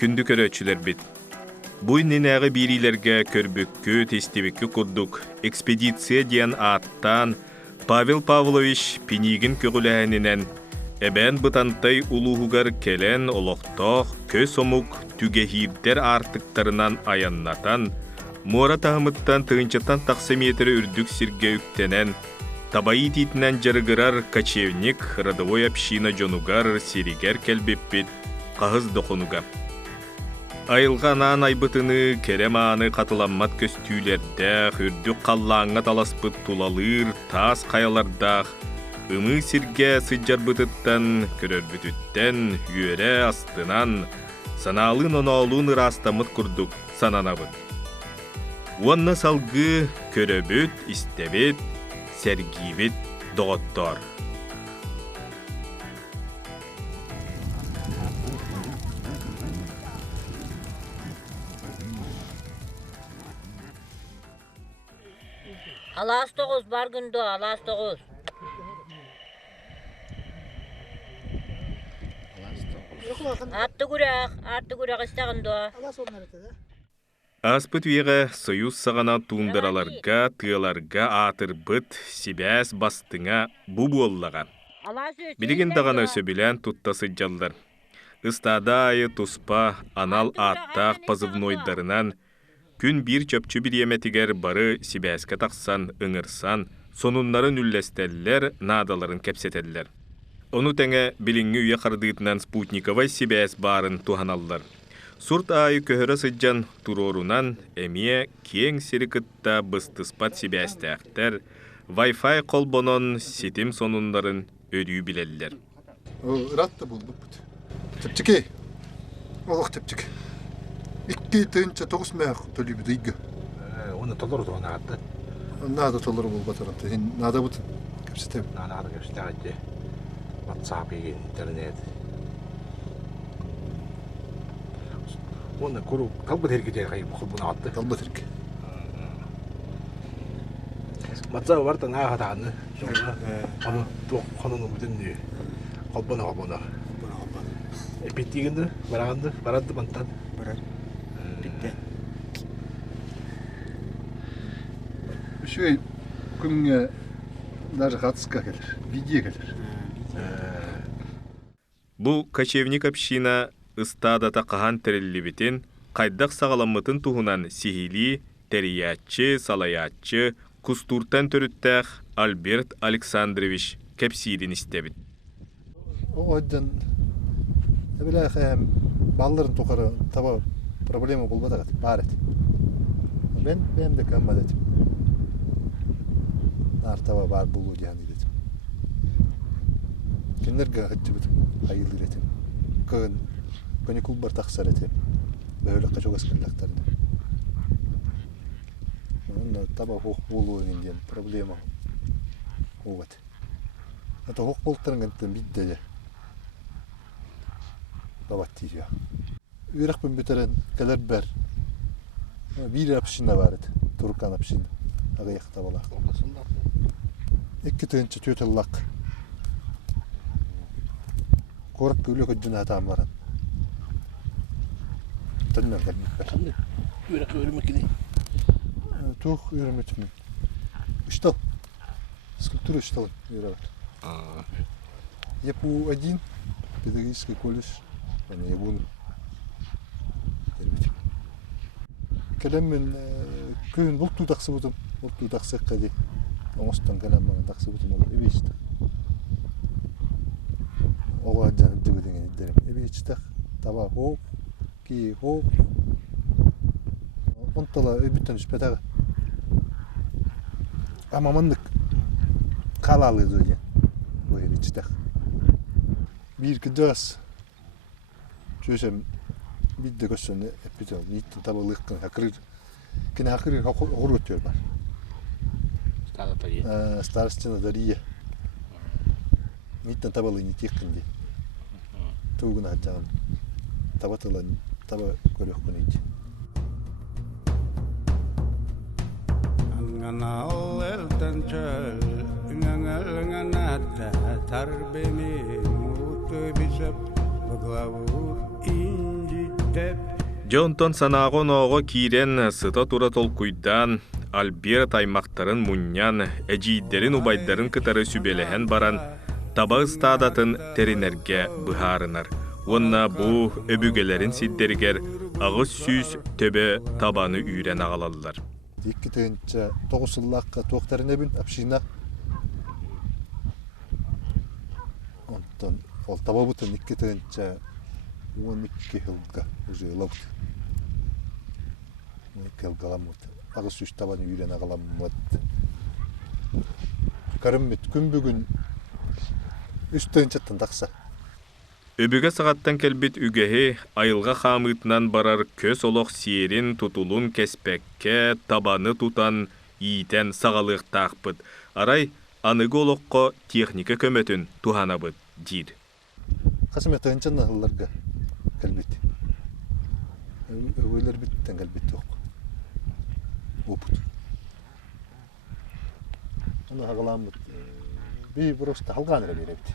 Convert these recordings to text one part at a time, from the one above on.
күндү көрөчүлер бит. Бу ненәгы бирилерге көрбүккү тестибикки курдук. Экспедиция диэн аттан Павел Павлович пинигин көгүлэһининен эбен бытантай улуугар келен олохтоох көс омук түгехирдер артыктарынан аяннатан, мора тахымыттан тыгынчаттан таксометрі үрдүк сирге үктенен, табайы титинен жарыгырар кочевник родовой община жонугар сиригер келбеппит кагыз дохонуга. Айылғанан айбытыны кереманы қатыламмат көстүйлердәх, үрдүк қаллаңға таласпыт тулалыр, тас қаялардақ, ымы сирге сыджар бытыттан, көрөрбүтүттен, үйере астынан, саналын оноолун ырастамыт курдук сананабыт. Уанна салгы көрөбүт, истебит, сергибит, доғоттор. Алаас 9 бар күндө, алаас 9. Атты күрәк истәгәндә. Аспыт веға союз сағана туындараларга, тыаларга атырбыт, сибәс бастыңа бу боллаға. Билигин дағана сөбілән туттасы жалдар.Ыстада айы туспа, анал аттақ позывнойдарынан күн бір чөпчі бір еметігер бары сибәске тақсан, ыңырсан, сонунларын үлләстәлләр, надаларын кәпсетәлләр. Оны тәңе біліңгі үйе қардыйтынан спутниковай сибәс барын туханаллар. Сурт айы көхірі сыджан турорунан әмие кең сирикытта быстыспат сибәстәқтер, Wi-Fi қолбонон сетим сонунларын өрүй білеллер. Ратты болдық бұд. Тепчеке, олық тепчеке. 2-9 мәқ төлі бұд үйгі. Оны толыр тұғын ағатты? Нада толыр бол батыратты. Нада бұд кәпсетем. Нада кәпсетем. WhatsApp egen internet. Оны көру қалбыт әркетер қайып құлбын ағатты? Қалбыт әрке. WhatsApp бартың ағатағаны. Оны тоқ қанының бүтінді. Қалбын ағабына. Эпеттегенді, барағанды, барадды бантан. Барад. Битті. Үшөй күнге даже қатысқа келер, видео келер. Бу кочевник община ыстадата қахан тірілі қайдақ сағаламытын туғынан сихили, териятчы, салаятчы, кустуртан төріттәқ Альберт Александрович кәпсирин істебіт. Оғайдан, әбілі әқайым балларын тоқары таба проблема болбадағат, бар әт. Мен де көммад әтім. Артаба бар болу дейін едетім. Кенлерге ғытчы бітім, айылыр әтім. Көне бар тақсар әтім. Бәулі қачуға скірліқтарында. Онда таба хоқ болу еңден проблема оғат. Ата хоқ болттарын ғанттан бидді де. Бабат дейі. Үйрақпен бөтерен кәлер бәр. Бір апшина бар әді. Туркан апшина. Ағаяқ табалақ. 2 түйінші төтіллақ. Корак көйлі көджін атам баран. Тәнмен кәлмек бәр. Үйрақ өрімі кедей? Тух үйрім өтімен. Үштал. Скульптура үштал үйрі бар. ЕПУ-1, педагогический колледж. Они ебуны. Кәлем мен көйін бұлтту тақсы бұтым. Бұлтту тақсы қәде. Оңыстан кәлем маған тақсы бұтым олар. Эбейшті. Оға жанып жүгі деген еддерім. Эбейшті. Таба хоп. Кей хоп. Онтала өйбіттен үшпет аға. Амамандық қалалы зөйден. Ойыр ичті. Bir kıdas. Çözüm bir de gösterine epidem. Nitte tabalık kan hakır. Kine hakır hor ötüyor var. Starostина дария. Nitte tabalığı nit yakındı. Tuğun hacam. Tabatılan taba görüyor kunit. Nganal elten çöl, nganada tar beni mutlu bisep baglavur inci Жонтон санағын оғы кирен сыта тура толкуйдан Альберт аймақтарын мұньян әжейдерін убайдарын кытары сүбелеген баран таба ыстадатын теринерге бұхарынар. Онна бұ өбүгелерін сиддергер ағыз сүйс төбе табаны үйрен ағалалар. 2009 жыллаққа тоқтарын әбін апшина. Онтан ол таба бұтын 2012 жылға уже лабыт. 12 жылға ламыт. Ағыз сүйс табаны үйрен ағаламыт. Карыммет күн бүгін үстін чаттан тақса. Өбіге сағаттан келбет үгеhe айылға қамытынан барар көз олық сиерін тұтулун кеспекке табаны тұтан ийтен сағалық тақпыд. Арай анығы олыққа техника көметін туханабыд дейд. Қасымет әнчан ағыларға келбет. Өйлер біттен келбет оқ. Опыт. Оны ағаламыд. Бей бұрышты алғаныра берепті.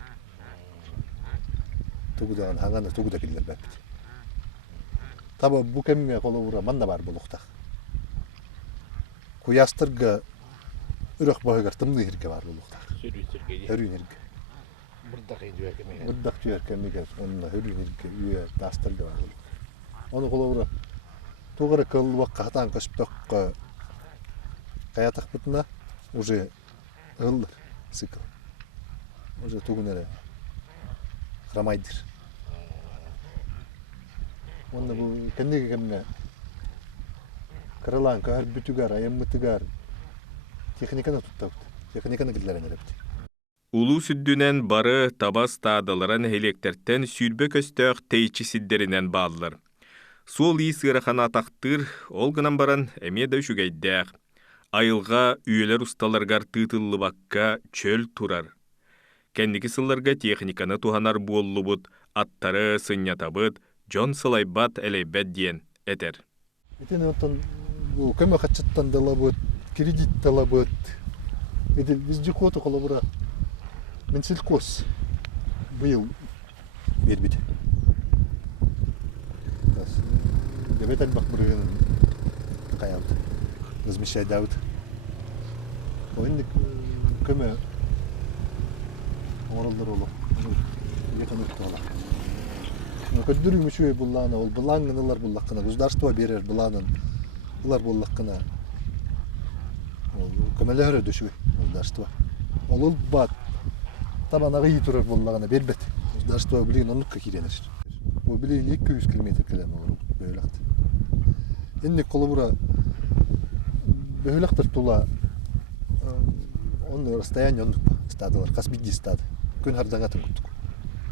Тугудан хаңаны тугуда келдер бәппит. Таба бу кемме коловура манда бар болуктак. Куястырга үрөк багыр тымны хирге бар болуктак. Өрүнерге. Мурдак жүйеркемеге онна өрүнерге үйө дастырга бар болук. Оны коловура тугары кылбак катан каспакка каятак бутна уже ылдыр цикл. Уже тугунере Рамайдыр. Онда бұл кәндегі кәміне қырылан кәр бүтігар, айаммытығар техниканы тұттауды. Техниканы кілдерін әрепті. Улу сүддінен бары таба стадаларын электерттен сүрбе көстөк тейчі сиддерінен бағылыр. Сол үй сырахан атақтыр, ол гынан баран әмеда үшігейдәқ. Айылға үйелер ұсталарғар тытылы баққа чөл тұрар. Кәндікі сылларға техниканы туханар болу бұд, аттары сынятабыд, жон сылайбат әлейбәт дейін әтер. Етені оттан көмі қатшыттан дала бұд, кредит дала бұд. Еділ біз жүкоты қолы бұра. Мен селкос бұйыл бербеді. Дебет әлбақ бұрығын қаялды. Өзмешай дауд. Ойындық көмі оралдар олу. Етін өтті ола. Көддүрі мүшуе бұлланы, ол бұлаңын ұлар бұллаққына, государство берер бұланын, ұлар бұллаққына. Көмелері дөшуе государство. Ол ұл бат, табанағы ей тұрар бұллағына бербет. Государство білеген онлыққа керенер. Ол білеген 200 километр келен олар бөйлақты. Еннек қолы бұра бөйлақтыр тұла, оның расстояние онлық ба, стадылар, қасбиді стады. Көн хардаңатын күттік.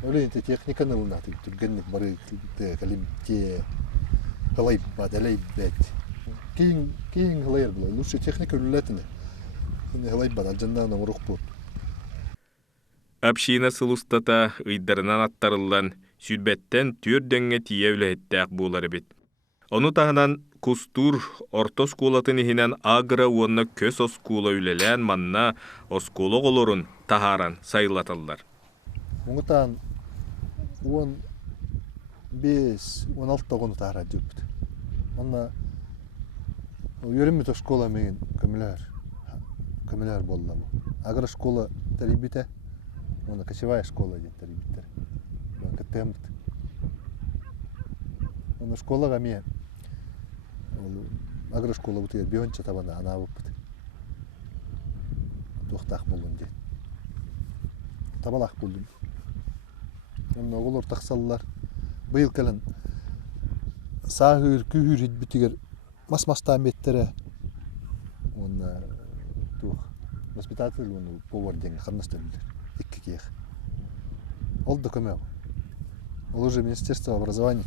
Өлейінті техниканы ұлнаты түргеннік бары кәлімте ғылай бад, әлей бәд. Кейін ғылайыр бұлай. Лучше техника үлілетіні. Ғылай бад, алжаннағына ұрық бұд. Апшина сылустата ыйдарынан аттарылан сүрбеттен түрденге тие үләйттәк болары бит. Оны тағынан кустур орто скулатын ихинен агыра уонна көс оскула үлелән манна оскула олорун тахаран сайылаталар. Оңытан 15-16 тоғыны тахаран жүрбіт. Онна үйерімет школа меген көмілер болла бұл. Агыра школа тәрибіте, оны кочевая школа ден тәрибіттер. Кіттембіт. Оны школаға ме агро школа бұтығыр бейонча табана ана бұппыт. Тоқтақ болын ден. Табалақ болын. Оны оғылыр тақсалылар. Бұйыл кәлін сағыр, күйір етбітігер мас-маста меттері. Оны туқ. Воспитатель оны повар денгі қырныстыр білдер. Иккі кейх. Ол да көмеу. Ол уже Министерство образования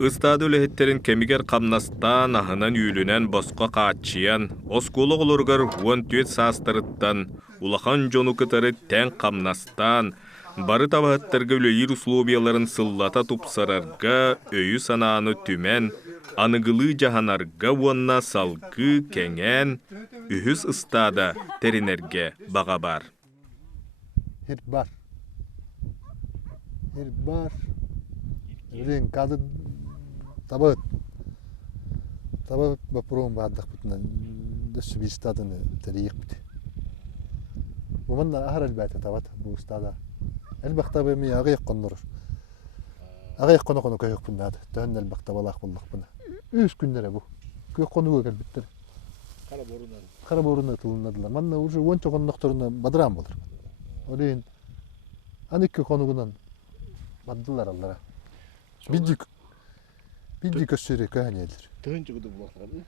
төлір.Ыстады үліхеттерін кемигер қамнастан, ахынан үйлінен босқа қаатчиян, оскулы олырғар 14 састырыттан, улахан жону кытары тән қамнастан, бары табағыттарға үлейір условияларын сыллата тупсарарға, өйі санааны түмен, анығылы жаханарға уанна салғы кәңен, үхіс ыстада теринерге баға бар. Her бар. Өлең кады табат. Табат бапром бардық бутынан дөссү бир стадыны терейик бит. Буманда ахар элбәте табат бу стада. Элбәхтә бе ми агыйк коннор. Агыйк кону көйөк бунда. Төн элбәхтә балак булдык буна. 3 күннәре бу. Көйөк конуга кел биттер. Кара борунда тылындадылар. Манна уже онча коннокторуна бадрам болор. Олен аникке конугунан баддылар аллара. Бидик көссөре көһәнелер. Тönçü kudu bulaklar mı?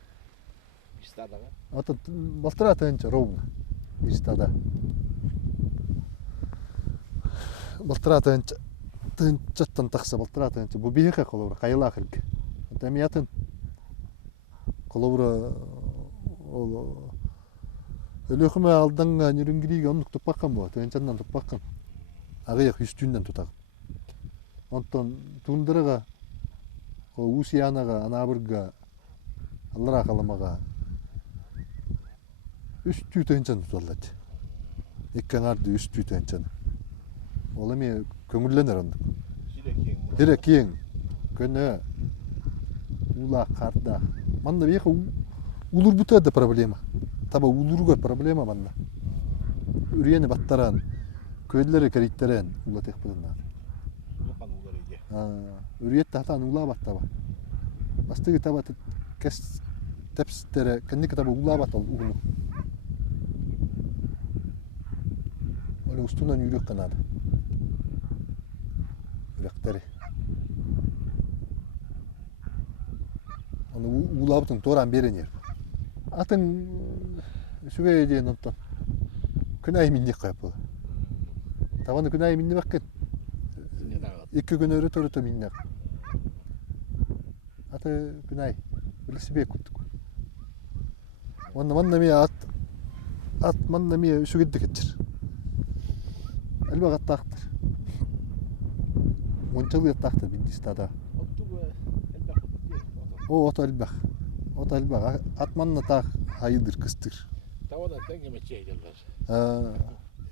İstadaga. Ата балтыра тынча ровно. Истада. Балтыра тынчаттан такса балтыра тынча. Бу бийге коловра кайла хилк. Тамиятын коловра ол өлөкмө алданга нүрүнгириге онук тупаккан бу. Тынчандан тупаккан. Агыяк үстүндөн тутак. Онтон тундырага Усиянага, Анабырга, Аллара каламага үстү тынчан туталат. Экканарды үстү тынчан. Ол эми көңүлленер ондук. Хире кең. Көнө ула карда. Манда бияка улур бутада проблема. Таба улурга проблема манда. Үрүене баттаран, көйлөрү кериттерен улатык булунар. Үрүет тахтан ула баттаба. Бастыгы таба кес тепстере кенник таба ула баттал угуну. Оле устунан үрүк канады. Үрөктери. Аны улабытын торан беренер. Атын сүгөй дейін онтан. Күнай минник қойып бұл. Табаны күнай минни бақкен. 2 күн өрөтө миннек. Аты күнай. Білісібек күттік. Манна мие ат манна мие сүгедді кетчір. Әлбәқ аттақтыр. Ончалы аттақтыр Биндистада. О, ото әлбәқ. Ото әлбәқ. Ат манна тақ айылдыр кыстыр. Tavadan dengemeçe eylerler.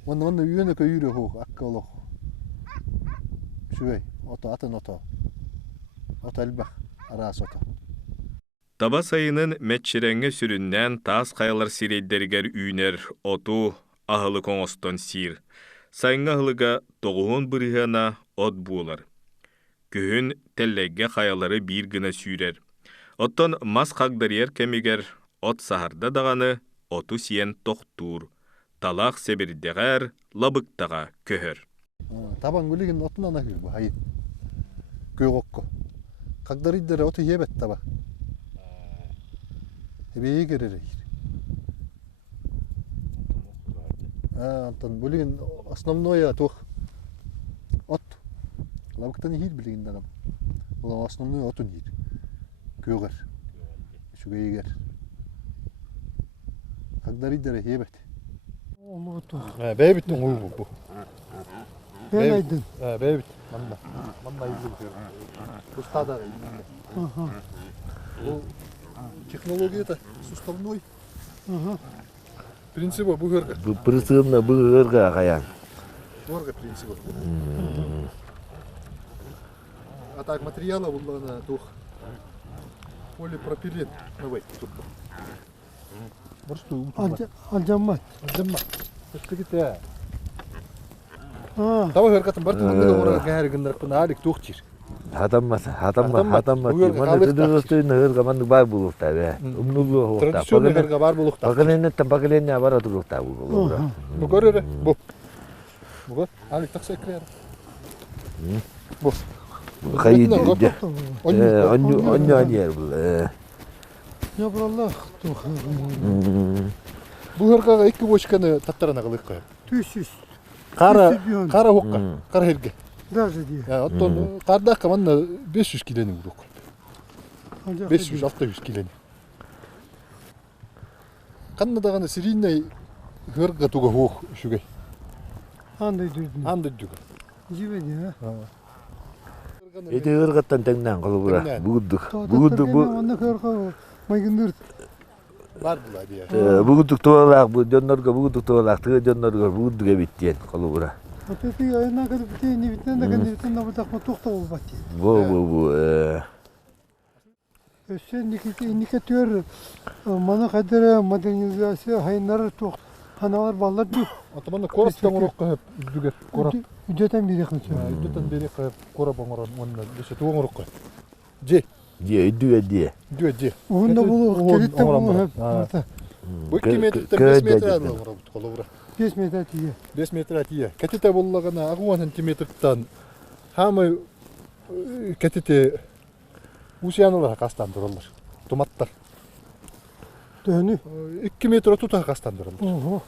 Манна үйені көйірі хоқ, аққа олық. Шүгей, ото атын ото. Ото әлбәқ, арас ото. Таба сайынын мәтчереңе сүрүннән тас каялар сирейдергер үйнер оту ахылы коңостон сир. Сайынга хылыга 9 бырыгана от буолар. Күһүн теллеге каялары бир гына сүйрер. Оттон мас кагдарьер кемигер от сахарда даганы оту сиен тоқтур. Талақ себирдегер лабыктага көһөр. Табан гүлеген отунан ахыр бу хайы. Көйгокко. Кагдарыйдер оту ебет таба. Эбей керер. Антон гүлеген основное тох от. Лабыктан хир билеген дагам. Ол основной отун хир. Көйгөр. Шугейгер. Кагдарыйдер ебет. Бейбиттің ұлы бұл. Бейбиттің? Бейбит. Манна үйді бұл. Ұстадағы үйді. Бұл технологията суставной. Принципі бұл ғырға. Принципі бұл ғырға қаян. Ғырға принципі. А так материалы бұл тух. Полипропилен. Новый. Алжамат. Үстігіті. Таба ғырқатын бар тұмындығы орға ғәрігіндір құна алик туқтир. Хатаммат. Мана түдігістігін ғырға манды бар бұлықта бе. Умнулы ғырға. Традиционный ғырға бар бұлықта. Пақыленеттен пақыленне бара тұлықта бұл. Бұл көрері. Бұл. Бұл. Алик тақса екірері. Бұл. Қайыды. Онны анер бұл. Япыраллах. Бұл ғырғаға 2 бочканы таттарана қылық қойып. 300. Қара хоққа, қара хелге. Даже де. Оттон қардақ қаманна 500 килені бұруқ. 500-600 килені. Қанна дағаны сириннай ғырға туға хоқ үшігей. Андай дүрдің. Андай дүгі. Жібеді, Еті ғырғаттан тәңнен қылы бұра. Бұғыддық. Онда көрға майгындыр. Бар бұла дия. Бұғыддық туалақ, жонларға бұғыддық туалақ, тығы жонларға бұғыддық әбеттен қылы бұра. Вот это я на году не видно, на году на вот так вот тухтал бати. Бу. Sen indikatör mana kadar modernizasyon hayınları çok hanalar ballar değil. Атаманда кораптан орокко хеп дүгер корап. Ücreten bir yakın söyle. Үдөтөн бери кып корап оңорон онна десе туң орокко. Же, Диye. дүе. Onda bu kelette bu hep. Бу 2 метрден 5 метр ороб колобура. 5 metre diye. 5 метр тие. Кетите боллагана 10 сантиметрден хамы кетите усяналар кастан туралар. Томаттар. Dönü. 2 метр отута кастан туралар. Oho.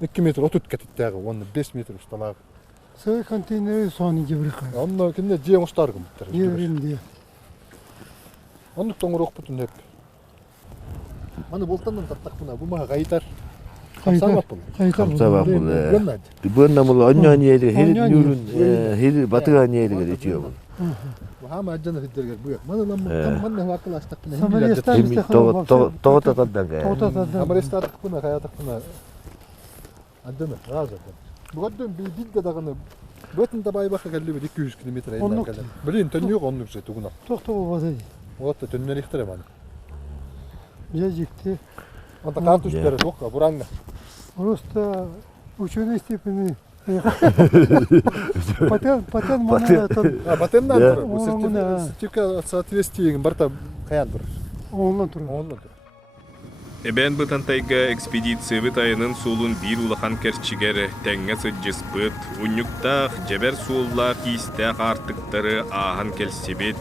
2 метр отут кетиттеги, оны 5 метр усталар. Söyle konteyneri sonu gibi kay. Онно кине жең устаргым. Yerim diye. Онно тоңорок бутун хеп. Маны болтандан таттакпына, бу мага кайтар. Камсабап бул. Камсабап бул. Гөннәд. Бönne mul onyan yeri, heri nürün, heri batıgan yeri geçiyor bu. Бу хама аджана хиддергер бу. Маны лам маны вакыл астакпына. Самария Тоғыта таддан кая. Самария астакпына, хаятакпына. Аджана раза. Бу гаддын би дидде даганы бөтөн табай бака келди 200 км айдан келди. Билин төннүк оннук же тугуна. Tohta babası. Вот төннөр ихтере маны. Yazıktı. Анда картуштары жокка, буранга. Просто ученой степени. Патент мана это Батендан тур. Оңуна. Сертификат соответствиең барта каян тур. ondan tur. Оннан тур. Эбен бытантайга экспедиция бытайынын суулун бир улахан керчигер тәңге сыджыспыт, уннюктах жебер сууллар кийистәк артыктары ахан келсебет,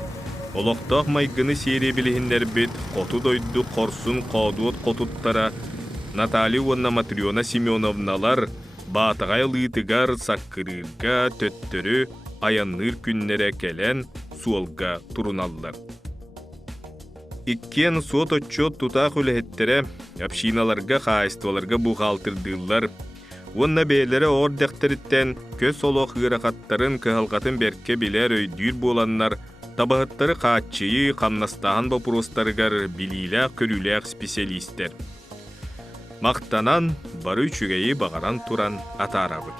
олоқтақ майгыны сере билихиннер бит, қоту дойду қорсун қодуот қотуттара, Наталья Ивановна Матриона Семеновналар батағай лыйтыгар саккырырга төттөрү аянныр күннере келен суолга туруналлар. Иккен сот отчет тутақ үліхеттере общиналарга қайыстуаларга бухалтырдылар. Онна бейлері ордектіріттен көз олық ғырақаттарын кығалғатын берке білер өйдүйр боланнар, табағыттары қатчыйы қамнастаған бапыростарығар білиләқ көріләқ специалистер. Мақтанан бары үчігейі бағаран туран атарабыд.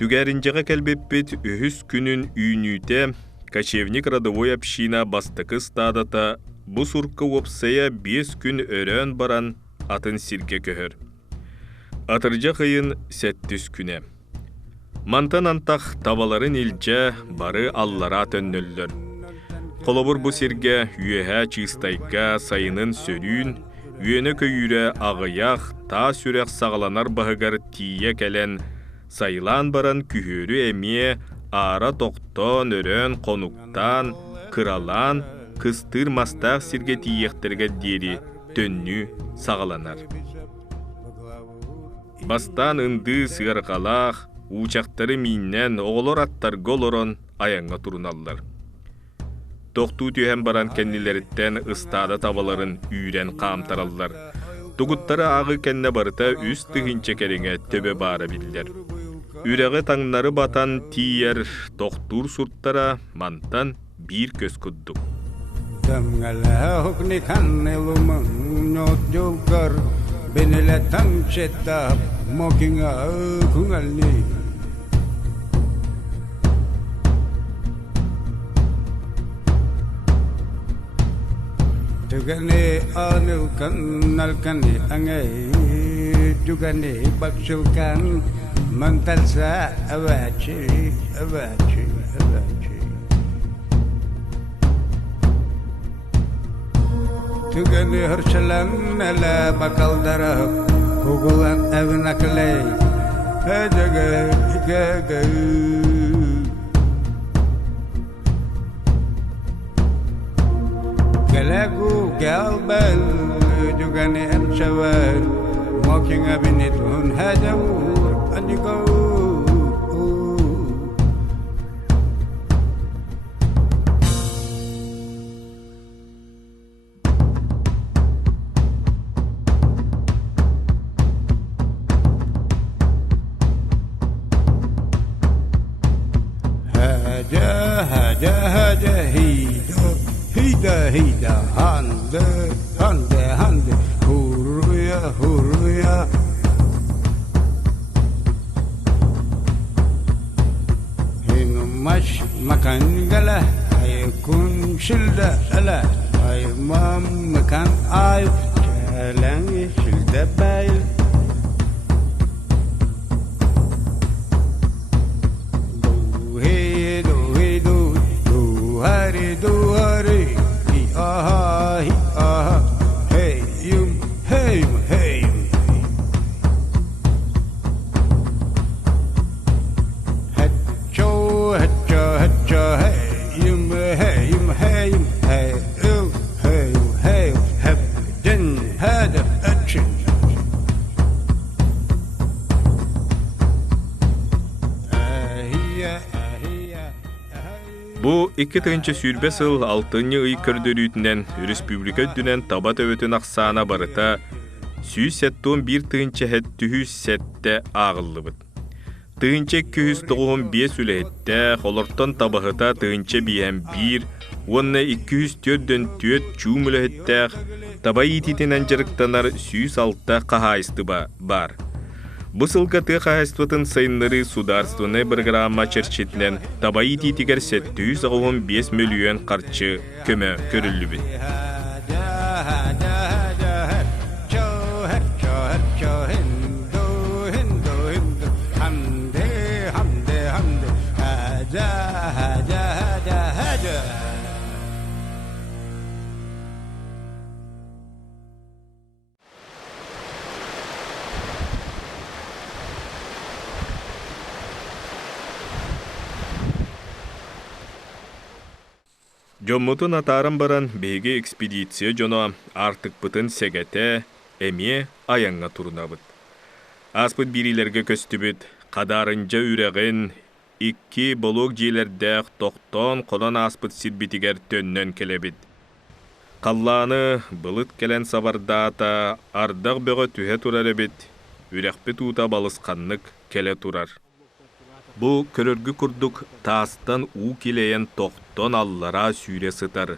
Түгәрінжіға кәлбеппет үхіс күнін үйінүйте, кочевник родовой община бастықы стадата бу сурка опсая 5 күн өрөн баран атын сирге көһөр. Атыржа кыйын 7 күнэ. Мантан антах табаларын илже бары аллара төннөллөр. Колобур бу сирге үйэһэ чыыстайга сайынын сөрүүн, үйөнө көйүрэ агыяк та сүрек сагаланар баһыгар тие келен сайылан баран күһөрү эмие ара токтон өрөн конуктан кыралан кыстыр мастак сирге тиектерге дири төннү сагаланар. Бастан ынды сыгаргалах учактары миннен оголор аттар голорон аяңга туруналлар. Тоқтуу түйен баран кеннилеріттен ыстада табаларын үйрен қамтараллар. Тугуттары ағы кенне барыта үс тыгынче кереңе төбе бары билдер. Үрәғы таңнары батан тиер тоқтур сурттара мантан бир көз куддук. Тәмгәлә хукни каннелумын нот юлкар бенеле тамчета мокинга күңәлни. Tugane anulkan nalkani angai tugane baksulkan mantalsa awachi. Tugane harchalan ala bakaldara hugulan avnaklay hajaga Galagu galbal dugane amshawal mocking abinit un hadaw anigo haja Hida, hande, huruya. Hingumash makan gala, ay kun shilda ala, ay mam makan ay, jalang shilda bail. Do hari. Hey, Hatcho, hey, have done had action. Бу 2-нче сүрбе сыл 6-нчы ый көрдөрүтүнөн республика дүнен таба төбөтүн аксаана барыта сүүс 1-нче хет түһүс сетте агыллыбыт. Тыынче 295 үлэхетте холортон табахыта тыынче биэм 1, онна 204-дөн төт чуум үлэхетте таба ититинен жарыктанар сүүс 6 кахайстыба бар. Бу сылгаты хаястватын сайыннары сударственный программа черчетинен таба ититигер 795 миллион карчы көмө көрүлүбүт. Жоммутун атарым баран беге экспедиция жоно артык бытын сегете эме аяңга турунабыт. Аспыт бирилерге көстүбүт, кадарынжа үреген 2 болок жээлерде токтон колон аспыт сирбитигер төннөн келебит. Калланы былыт келен сабардата ардак бөгө түһө турар эбит, үрекпи тута балысканнык келе турар. Бу көрөргү курдук таастан уу келейен токтон аллара сүйре сытар,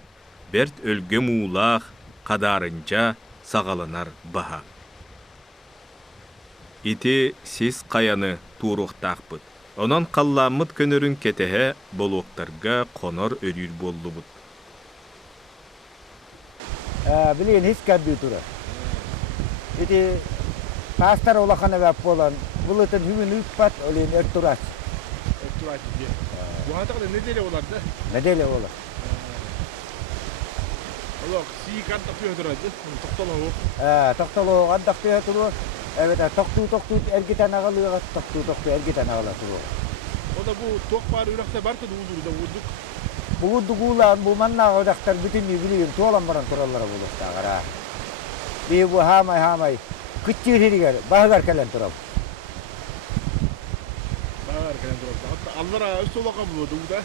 берт өлгө муулах кадарынча сагаланар баха. Ити сис каяны туруктакпыт. Онон калламыт көнөрүн кетеhe болуктарга конор өрүр боллубут. Bilin hiç kaddi tura. Iti tastar olakana vap bolan. Bulutun hümün ükpat olin erturaç. Ertuğrul diye. Bu hatakta ne deli olardı? Ne deli ola. Allah siyi kan tapıyor duraydı. Toktala o. Toktalo addak diye turu. Evet toktu ergiten ağalıyor. Toktu ergiten ağalıyor turu. O da bu tok var ürekte barka da uğurdu da vurduk. Bu dugulan bu manna odaktar bütün biliyorum. Tuolan baran turallara buluk da gara. Bir bu hamay. Küçük hiriger. Bahgar kalen turab. Bağır kelen duraydı. Hatta Allah'a üst olaka bulurdu bu da.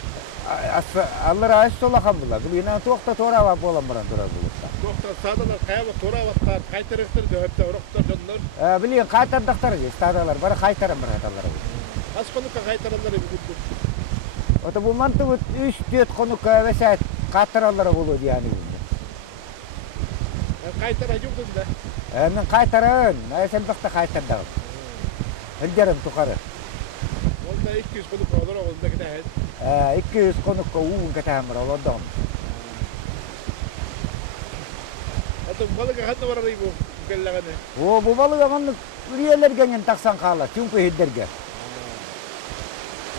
Allah razı olsun alhamdulillah. Bilinen tokta tora var bolan baran turab buluk da. Tokta sağdalar kayaba tora vatlar. Kaytarıktır da hep de oraktar canlar. Biliyor kaytardaktar istadalar. Bara kaytaran bara hatalara. Az konukka kaytaranları bir buldu. Ota bu mantığı 3-4 konuk vesayet kaytaranlara bulur yani. Kaytar hacı oldu da. Men kaytaran. Sen bakta kaytardan. Hıljarım tukarı. Onda 200 konuk olur onda gider. 200 konuk uğun katahamır oladam. Hatta balık hangi var arayı bu gellagane. Bu balığı anlık üyelergen taksan kala. Çünkü hidderge.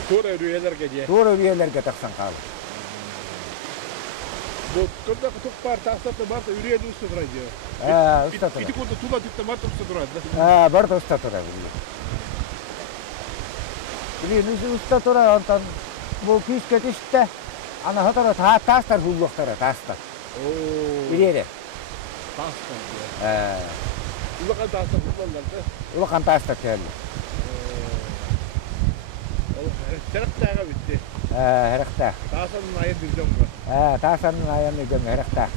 Tora üyeler gece. Doğru üyelerge taksan kala. Bu kırda kutuk par tahsatla marta üye de usta duraydı. Usta tura. İti konuda tula ditte marta usta duraydı. Barda usta tura. Bilin usta tura ondan bu pisket işte. Ana hatara tastar hulluktara tastar. Oo. Biliyere. Tahsat. Ulakan tahsat kullanırdı. Ulakan tastar terli. Terakta bitti. Herekta. Tahsatın ayın diyeceğim bu. Tasanın ayağını göm herekta.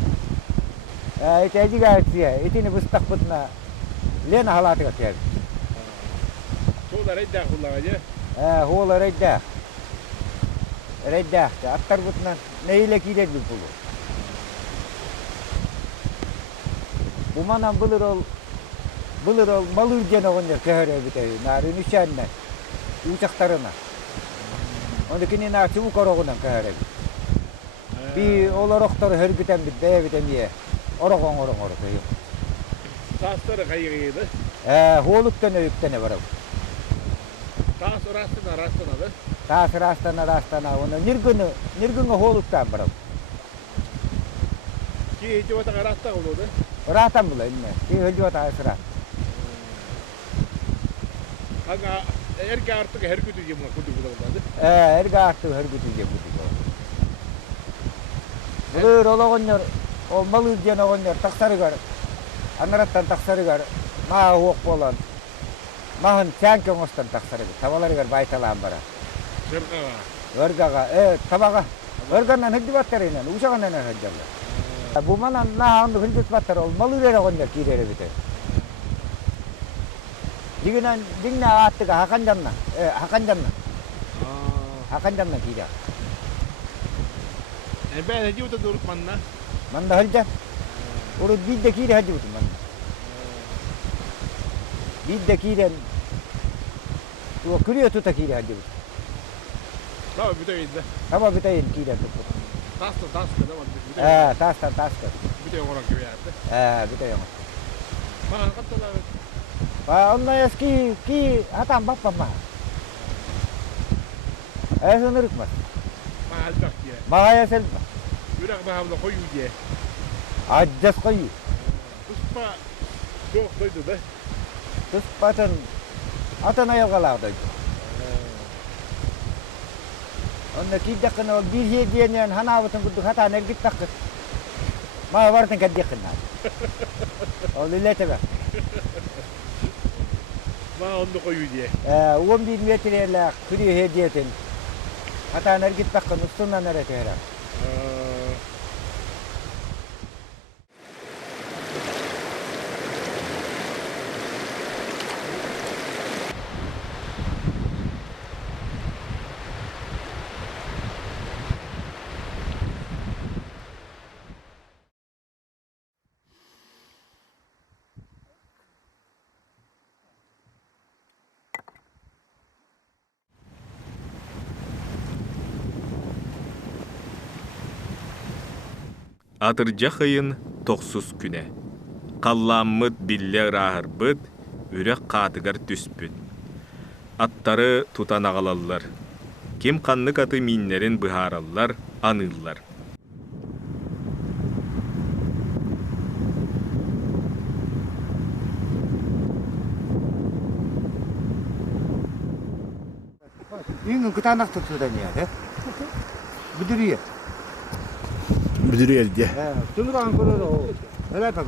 İti gayetiye. İtini bıstak bıtına. Lena halatı gatıyor. Tuğla redda kullanacak. Huola redda. Redda. Attar bıtına neyle gider bir bulu. Bu manam bılır ol malı ürgene oğunlar köhöre biteyi. Narın üşenle. Uçaklarına. Ondakini nar çubuk oroğundan köhöre biteyi. Bir olaroktor hörgüten biten diye. Oroğun köy. Tahsatları kayırıydı. Huoluktan öykten var. Tahs rastına. Taas rastana. Ona nirgünü huoluktan var. Ki hiç vata rasta olurdu. Rahtan bula inne. Ki hölcü vata asra. Hanga erke artık her kötü yemla kudu bulamadı. Erga artı hörgütüce budu. Bulur oloğunlar, o malı diyen oğunlar taksarı gar. Anarattan taksarı gar. Maha huok bolan. Mahın çankın ostan taksarı gar. Tavaları gar baytalan bara. Sırkağa. Örgaga, tabaga. Örgandan hıcı battarı inen, uşağından hıcılar. Bu manan naha onu hıcı battarı ol, malı vere oğunlar kirere biter. Dinle attıga hakan canna. Hakan canna kira. Ben hacı uta duruk manna. Manda hıcı. Oru bidde kiri hıcı butu manda. Bidde kiren. Tuo kürüye tuta kiri hıcı butu. Tamam bir de iyiydi. Tama bitayin kiren tutu. Taska da var. Taska. Bir de olarak gibi yaptı. Bitayin. Mahal kattalar. Ondan eski hatam bappa mah. Sınırık mı? Mahal bak diye. Mahaya sel. Yürek mahamla koyu diye. Acas koyu. Kuspa çok doydu da. Terus patın atan ayakalardaydı. Onda kidak kena bir hediyen hana batın kudu hata nergit takut. Ma vartın kadyak kena. Olilete be. Ma onu koyu diye. Uğum bir metreyla kürü hediyetin. Hata nergit takut üstünden nerete herhalde. Атыржа хайын toksuz küne. Kallamıt bille rahırbıt, ürek katıgar tüspüt. Attarı tutan ağalallar. Kim kanlık atı minlerin bıharallar, anıllar. 이는 그 단학도 투다니야 돼. 부드리야. Müdürü diye. 등으로 걸어도 내가 봐.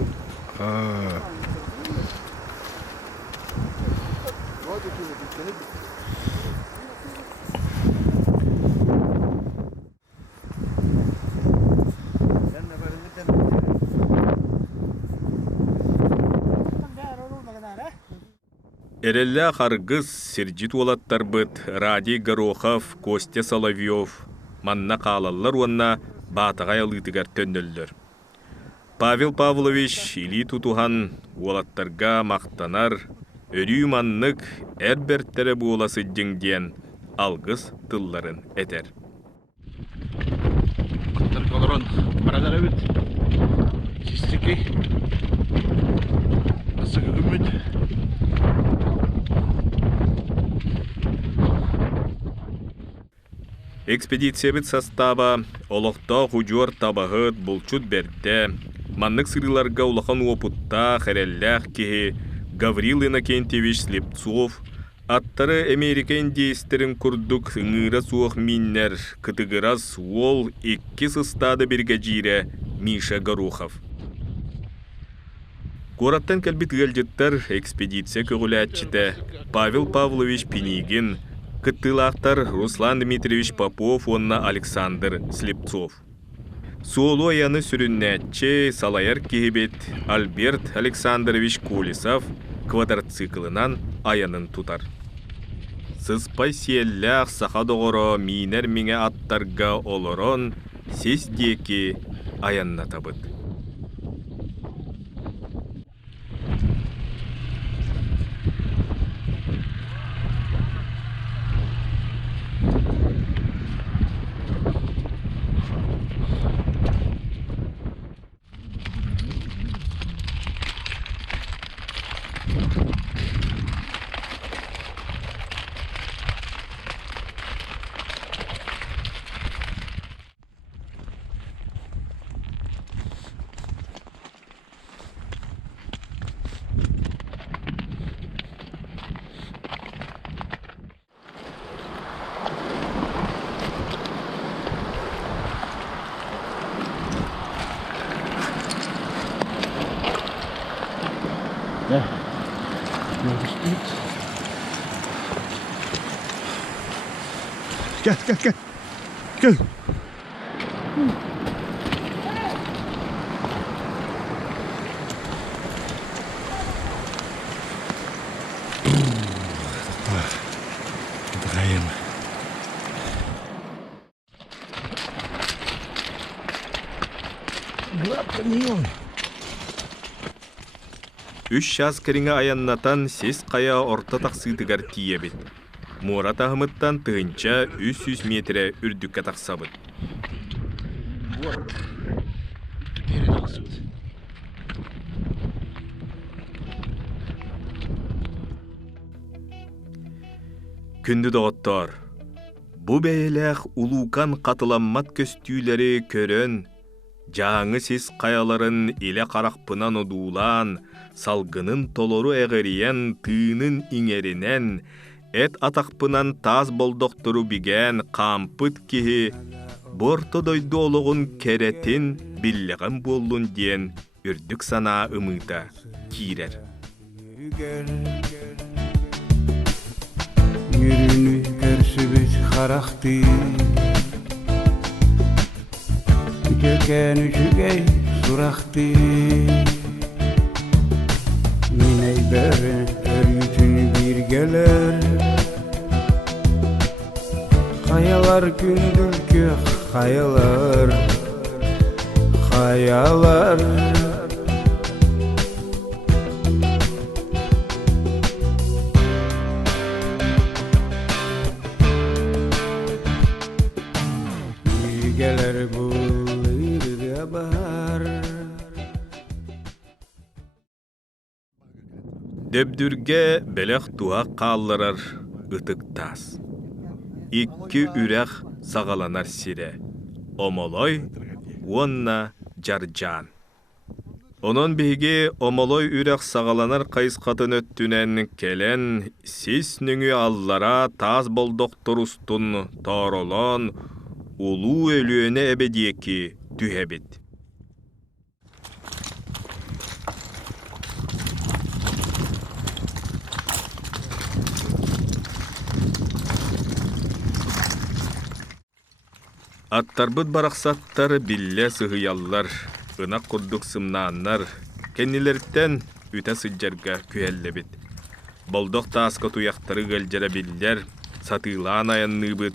Эрелле харгыз сиржит олаттарбыт Радий Горохов, Костя Соловьев, манна каалаллар уанна батагай алытыгар төннөллөр. Павел Павлович или тутухан олаттарга мактанар, өрүү маннык эрбертере буоласы диэн алгыс тылларын этер. Кыттар колорон барадар эбит. Систики. Асыгы үмүт. Экспедициябыт состава олохто хужуар табахыт булчут берде, маннык сырыларга улахан опутта хереллях кихи Гаврил Иннокентьевич Слепцов, аттары Америка индейстерин курдук ыңыра суох миннер кытыгырас ол 2 сыстады бригадире Миша Горохов. Гораттан кәлбит гылжыттар экспедиция көгүләтчите Павел Павлович Пенигин, кыттылақтар Руслан Дмитриевич Попов, онна Александр Слепцов. Суолу аяны сүрүннәтче салайар кихибет Альберт Александрович Колесов квадроциклынан аянын тутар. Сыспай сиеллях саха доғоро минер миңе аттарга олорон сес деки аянна табыт. Gel. Үш шаз кіріңе аяннатан сес қая орта тақсыдығар тиебет. Мора тағымыттан тығынча 300 метре үрдікке тақсабыт. Күнді доғыттар. Бұ бәйеләқ улукан қатыламмат көстүйлері көрін, жаңы сес қаяларын еле қарақпынан одулан, салгынын толору әғіриен тыынын иңерінен, эт атақпынан таз болдоқтыру биген қампыт кихи, борто дойду олығын керетін билліғын болуын ден үрдік сана ымыта кирер. Yürünü görsübüz xaraxtı Göken üçügey suraxtı Miney beri örgütün bir geler Hayalar gündülkü hayalar Hayalar Gelir bu bahar Дөбдүрге белек туа қалларар ытыктас. Икки үрәх сағаланар сире. Омолой, уонна жаржан. Онон биги омолой үрәх сағаланар қайыс қатын өттүнен келен сис нүңі аллара таз болдоқтор устун тооролон улуу өлүөне эбедиеки түһэбит. Аттарбыт барақсаттар билле сыһыяллар, ынақ курдук сымнааннар, кеннилерттен үтә сыджарга күһэллебит. Болдоқ тааска туяқтары гылжара биллер, сатыылаан аянныбыт,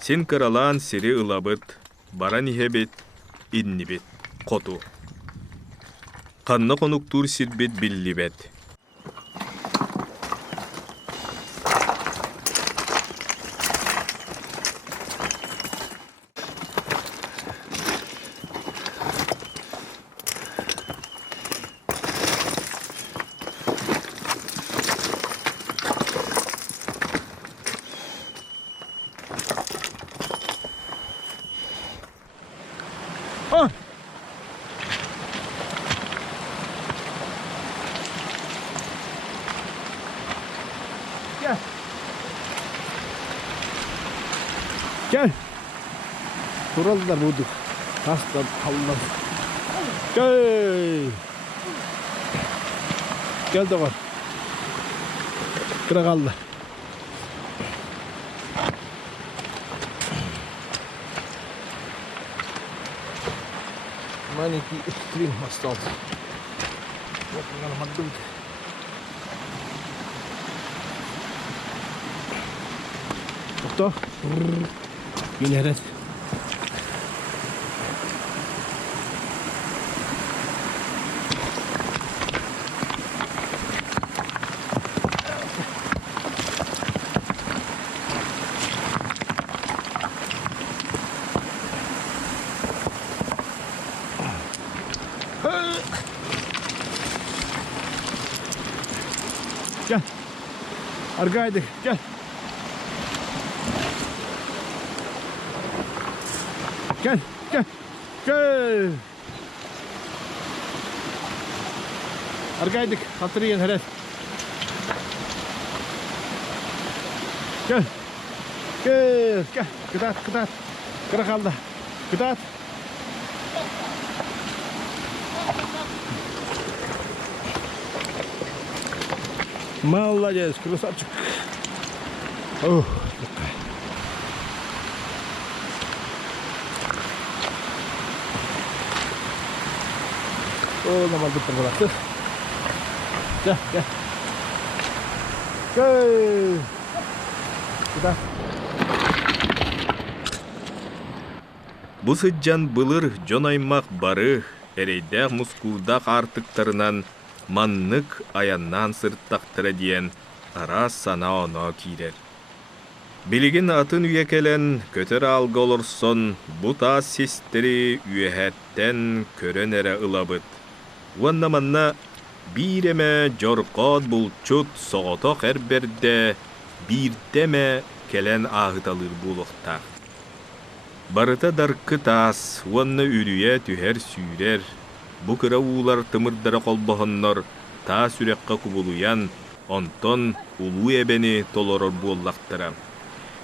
сен кыралаан сири ылабыт, баран ихебит, иннибит, қоту. Қанна конуктур сирбит биллибет. Gel. Kurallar bulduk. Tastan Allah. Gel. Gel de var. Kırakallar. Маленький стрим остался. Вот надо отдуть. Кто? Генерат. Gel. Argaydık. Gel. Gel, gel, gel. Argaydık, hatırlayın hele. Gel, gel, gel. Gıdat, gıdat. Kıra kaldı. Gıdat. Молодец, красавчик. Ух. Oh, nama betul betul. Ya, ya. Gel. Sudah. Бу сыджан былыр жон аймак бары, эрейдә мускулдак артыктарынан маннык аяннан сырттактыра диен ара сана оно кирер. Билигин атын үйекелен көтөр алгы олорсон, бу таас систери үйэхәттен көрөн эре ылабыт. Уанна манна биреме жоркот булчут соғоток әрберде бирдеме келен ағыталыр булуқта. Барыта даркы таас, уанна үрүйе түхер сүйрер, бу кыра уулар тымырдара қолбағыннар таас үрекка кубулуян, онтон улу эбени толорор буоллақтыра.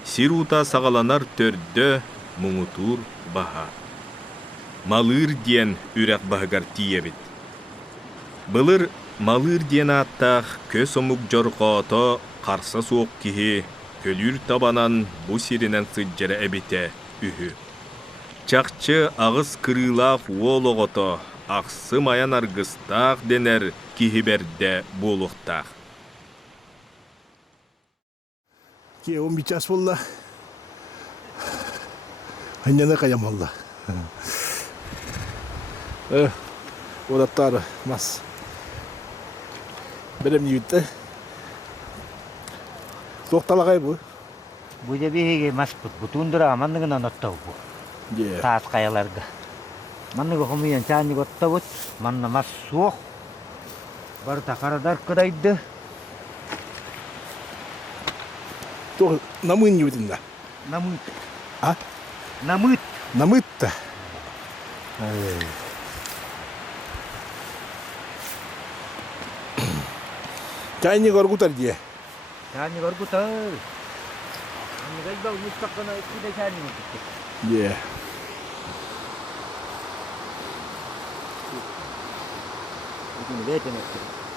Сирута сағаланар төрдө муңутур баха. Малыр диен үрек бағығар тиебит. Былыр малыр диен аттақ көс омук жорқото қарса суық кихи көлүр табанан бу сиринен сыджара эбите үхү. Чақчы ағыз кырылақ уолоғото ақсы маян аргыстақ денер кихиберде болуқтақ. Ке 11 час болла. Айнана каям болла. Одаттары мас. Берем ньютте. Тоқталағай бұл. Бұл да беге мас бұт. Бұтындыра амандығынан оттау бұл. Таас қаяларға. Манныға құмыян чааны оттау бұт. Манна мас суық. Барта карадар кыдайды. То намын не видно. Намыт. А? Намыт. Намыт-то. Чайник оргутар дие. Чайник оргутар. Аны гайбал мустаккана киде чайник оргутар. Е. Ini bete nek.